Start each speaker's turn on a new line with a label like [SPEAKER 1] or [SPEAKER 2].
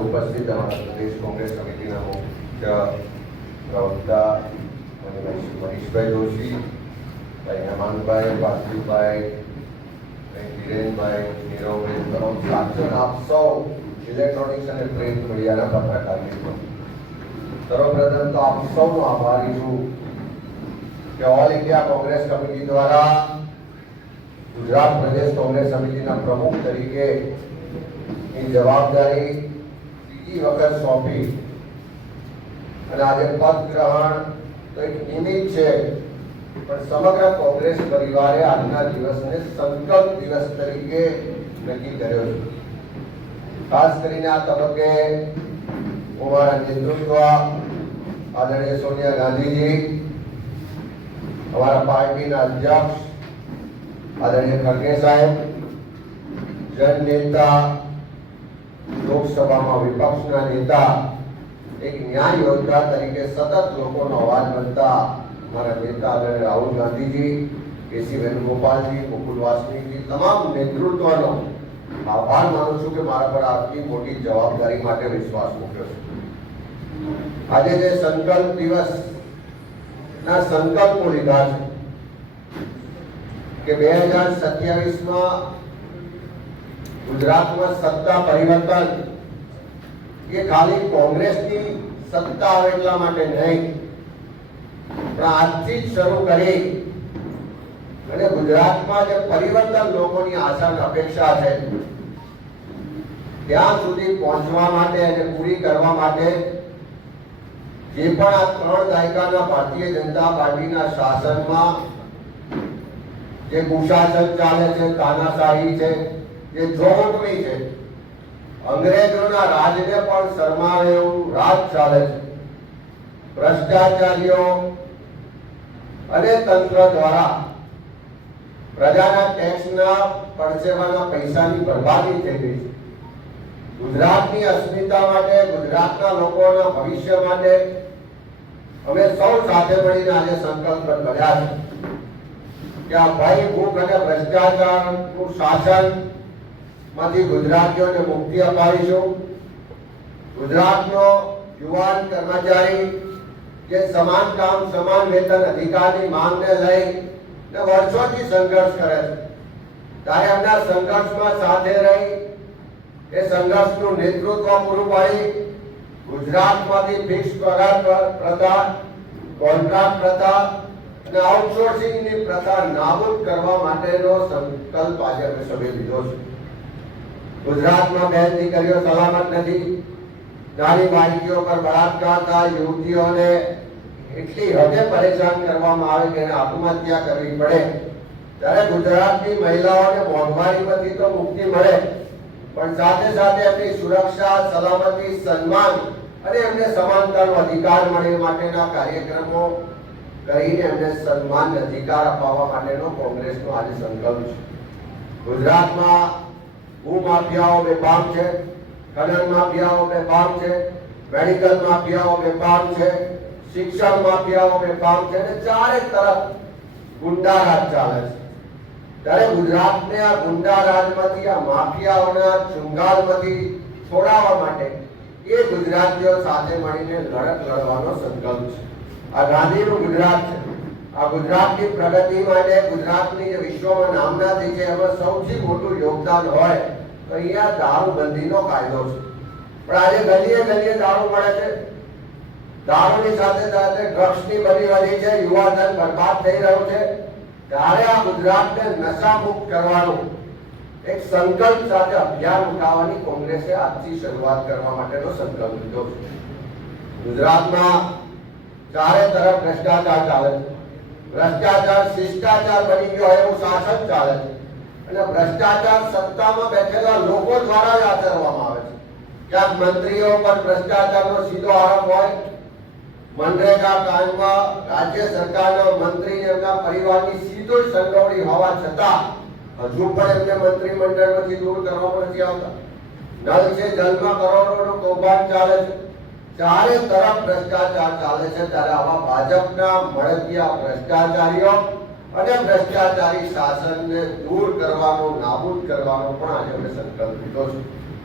[SPEAKER 1] સાથે ઉપસ્થિત અમારા પ્રદેશ કોંગ્રેસ કમિટીના મુખ્ય પ્રવક્તા મનીષભાઈ જોશી, ભાઈ હેમંતભાઈ પાર્થિવભાઈ ધીરેનભાઈ નીરવભાઈ, તમામ સાક્ષર આપ સૌ ઇલેક્ટ્રોનિક્સ અને પ્રિન્ટ મીડિયાના પત્રકાર મિત્રો સર્વપ્રથમ તો આપ સૌનો આભારી છું કે ઓલ ઇન્ડિયા કોંગ્રેસ કમિટી દ્વારા ગુજરાત પ્રદેશ કોંગ્રેસ સમિતિના પ્રમુખ તરીકે જવાબદારી ત્રીજી વખત સોંપી અને આજે પદ ગ્રહણ તો એક નિમિત્ત છે પણ સમગ્ર કોંગ્રેસ પરિવારે આજના દિવસને સંકલ્પ દિવસ તરીકે નક્કી કર્યો છે ખાસ કરીને આ તબક્કે હું મારા નેતૃત્વ આદરણીય સોનિયા ગાંધીજી અમારા પાર્ટીના અધ્યક્ષ આદરણીય ખડગે સાહેબ જન નેતા લોકસભામાં વિપક્ષના નેતા, એક ન્યાય યોદ્ધા તરીકે સતત લોકોનો અવાજ બનતા મારા નેતા આદરણીય રાહુલ ગાંધીજી, કેસી વેણુગોપાલજી, મુકુલ વાસનીજી તમામ નેતૃત્વનો આભાર માનું છું કે મારા પર આટલી મોટી જવાબદારી માટે વિશ્વાસ મૂક્યો છે. આજે જે સંકલ્પ દિવસ, ના સંકલ્પો લીધા છે કે બે હજાર સત્યાવીસમાં ગુજરાતમાં સત્તા પરિવર્તન. એ ખાલી કોંગ્રેસની સત્તા આવે એટલા માટે નહીં, પણ આજથી જ શરૂ કરી. અને ગુજરાતમાં જે પરિવર્તન લોકોની આશા અપેક્ષા છે, ત્યાં સુધી પહોંચવા માટે અને પૂરી કરવા માટે જે પણ આ ત્રણ દાયકાના ભારતીય જનતા પાર્ટીના શાસનમાં જે કુશાસન ચાલે છે, તાનાશાહી છે જે જોગમી છે. અંગ્રેજોના રાજને પણ શરમાવે એવું રાજ ચાલે છે. ભ્રષ્ટાચારીઓ અને તંત્ર દ્વારા પ્રજાના ટેક્સના પરસેવાના પૈસાની બરબાદી થઈ ગઈ છે. ગુજરાતની અસ્મિતા માટે, ગુજરાતના લોકોના ભવિષ્ય માટે અમે સૌ સાથે મળીને આજે સંકલ્પ કર્યા છે. કે આ ભય ભૂખ અને ભ્રષ્ટાચારનું શાસન માંથી ગુજરાતીઓને મુક્તિ અપાવીશું. ગુજરાતનો યુવાન કર્મચારી જે સમાન કામ, સમાન વેતન અધિકારની માંગને લઈ ને વર્ષોથી સંઘર્ષ કરે છે. ત્યારે એમના સંઘર્ષમાં સાથે રહી, એ સંઘર્ષનું નેતૃત્વ પૂરું પાડી, ગુજરાતમાંથી ફિક્સ પગાર પર- પ્રથા કોન્ટ્રાક્ટ પ્રથા અને આઉટસોર્સિંગની પ્રથા નાબૂદ કરવા માટેનો સંકલ્પ આજે અમે સભે લીધો છે. ગુજરાતમાં બે દીકરીઓ સલામત નથી. નાની બાળકીઓ પર બળાત્કાર થાય યુવતીઓને એટલી હદે પરેશાન કરવામાં આવે કે આત્મહત્યા કરવી પડે. ત્યારે ગુજરાતની મહિલાઓને મોંઘવારીમાંથી તો મુક્તિ મળે. પણ સાથે સાથે એમની સુરક્ષા, સલામતી, સન્માન અને એમને સમાનતાનો અધિકાર મળે માટેના કાર્યક્રમો કરીને એમને સન્માન અધિકાર અપાવવા માટેનો કોંગ્રેસનો આજે સંકલ્પ છે. ગુજરાતમાં ભૂમાફિયાઓ બેફામ છે ખનન માફિયાઓ બેફામ છે મેડિકલ માફિયાઓ બેફામ છે, શિક્ષણ માફિયાઓ બેફામ છે અને ચારે તરફ ગુંડા રાજ ચાલે છે. ત્યારે ગુજરાતને આ ગુંડા રાજમાંથી આ માફિયાઓના ચુંગાલમાંથી છોડાવવા માટે એ ગુજરાતીઓ સાથે મળીને લડત લડવાનો સંકલ્પ છે. આ ગાંધીનું ગુજરાત છે. આ ગુજરાતની પ્રગતિ માટે ગુજરાતની જે વિશ્વમાં નામના થઈ છે એમાં સૌથી મોટું યોગદાન હોય, તો અહીંયા દારૂબંધીનો કાયદો છે. પણ આજે ગલીએ ગલીએ દારૂ મળે છે. દારૂની સાથે સાથે ડ્રગ્સની બધી વધી છે, યુવાધન બરબાદ થઈ રહ્યું છે. ત્યારે આ ગુજરાતને નશામુક્ત કરવાનું એક સંકલ્પ સાથે અભિયાન ઉઠાવવાની કોંગ્રેસે આજથી શરૂઆત કરવા માટેનો સંકલ્પ લીધો છે. ગુજરાતમાં ચારે તરફ ભ્રષ્ટાચાર ચાલે છે. ભ્રષ્ટાચાર, શિષ્ટાચાર બની ગયો એવું શાસન ચાલે છે. અને ભ્રષ્ટાચાર સત્તામાં બેઠેલા લોકો દ્વારા જ આચરવામાં આવે છે. ક્યાંક મંત્રીઓ પર ભ્રષ્ટાચારનો સીધો આરોપ હોય, મનરેગા કામમાં રાજ્ય સરકારના મંત્રી એમના પરિવારની સીધો જ સંડોવણી હોવા છતાં હજુ પણ એમને મંત્રીમંડળમાંથી દૂર કરવામાં નથી આવતા. નલ છે, જલમાં કરોડોનું કૌભાંડ ચાલે છે. ચારે તરફ ભ્રષ્ટાચાર ચાલે છે, ત્યારે આવા ભાજપના મળતિયા ભ્રષ્ટાચારીઓ અને ભ્રષ્ટાચારી શાસનને દૂર કરવાનો, નાબૂદ કરવાનો પણ આજે અમે સંકલ્પ લીધો છે.